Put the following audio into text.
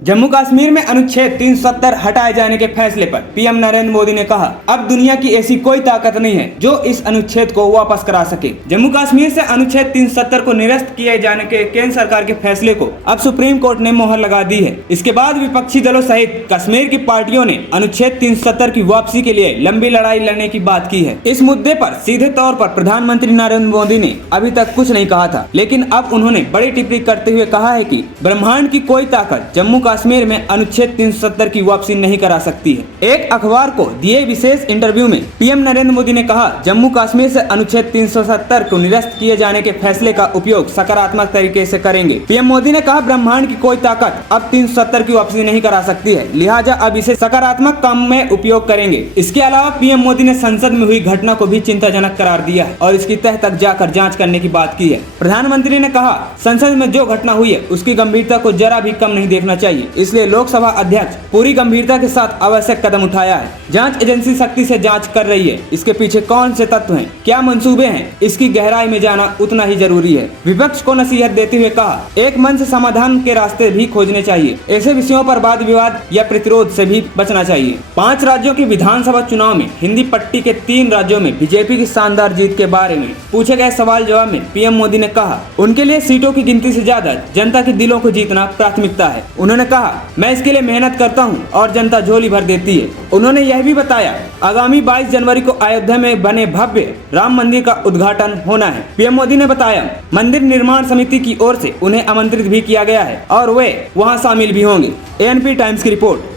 जम्मू कश्मीर में अनुच्छेद 370 हटाए जाने के फैसले पर पीएम नरेंद्र मोदी ने कहा, अब दुनिया की ऐसी कोई ताकत नहीं है जो इस अनुच्छेद को वापस करा सके। जम्मू कश्मीर से अनुच्छेद 370 को निरस्त किए जाने के केंद्र सरकार के फैसले को अब सुप्रीम कोर्ट ने मोहर लगा दी है। इसके बाद विपक्षी दलों सहित कश्मीर की पार्टियों ने अनुच्छेद 370 की वापसी के लिए लंबी लड़ाई लड़ने की बात की है। इस मुद्दे पर सीधे तौर पर प्रधानमंत्री नरेंद्र मोदी ने अभी तक कुछ नहीं कहा था, लेकिन अब उन्होंने बड़ी टिप्पणी करते हुए कहा है कि ब्रह्मांड की कोई ताकत जम्मू कश्मीर में अनुच्छेद 370 की वापसी नहीं करा सकती है। एक अखबार को दिए विशेष इंटरव्यू में पीएम नरेंद्र मोदी ने कहा, जम्मू कश्मीर से अनुच्छेद 370 को निरस्त किए जाने के फैसले का उपयोग सकारात्मक तरीके से करेंगे। पीएम मोदी ने कहा, ब्रह्मांड की कोई ताकत अब 370 की वापसी नहीं करा सकती है, लिहाजा अब इसे सकारात्मक काम में उपयोग करेंगे। इसके अलावा पीएम मोदी ने संसद में हुई घटना को भी चिंताजनक करार दिया है और इसकी तह तक जाकर जाँच करने की बात की है। प्रधानमंत्री ने कहा, संसद में जो घटना हुई है उसकी गंभीरता को जरा भी कम नहीं देखना चाहिए, इसलिए लोकसभा अध्यक्ष पूरी गंभीरता के साथ आवश्यक कदम उठाया है। जांच एजेंसी सख्ती से जांच कर रही है, इसके पीछे कौन से तत्व हैं, क्या मंसूबे हैं, इसकी गहराई में जाना उतना ही जरूरी है। विपक्ष को नसीहत देते हुए कहा, एक मन से समाधान के रास्ते भी खोजने चाहिए, ऐसे विषयों पर वाद विवाद या प्रतिरोध से भी बचना चाहिए। 5 राज्यों के विधानसभा चुनाव में हिंदी पट्टी के 3 राज्यों में बीजेपी की शानदार जीत के बारे में पूछे गए सवाल जवाब में पीएम मोदी ने कहा, उनके लिए सीटों की गिनती से ज्यादा जनता के दिलों को जीतना प्राथमिकता है। उन्होंने कहा, मैं इसके लिए मेहनत करता हूं और जनता झोली भर देती है। उन्होंने यह भी बताया, आगामी 22 जनवरी को अयोध्या में बने भव्य राम मंदिर का उद्घाटन होना है। पीएम मोदी ने बताया, मंदिर निर्माण समिति की ओर से उन्हें आमंत्रित भी किया गया है और वे वहां शामिल भी होंगे। एएनपी टाइम्स की रिपोर्ट।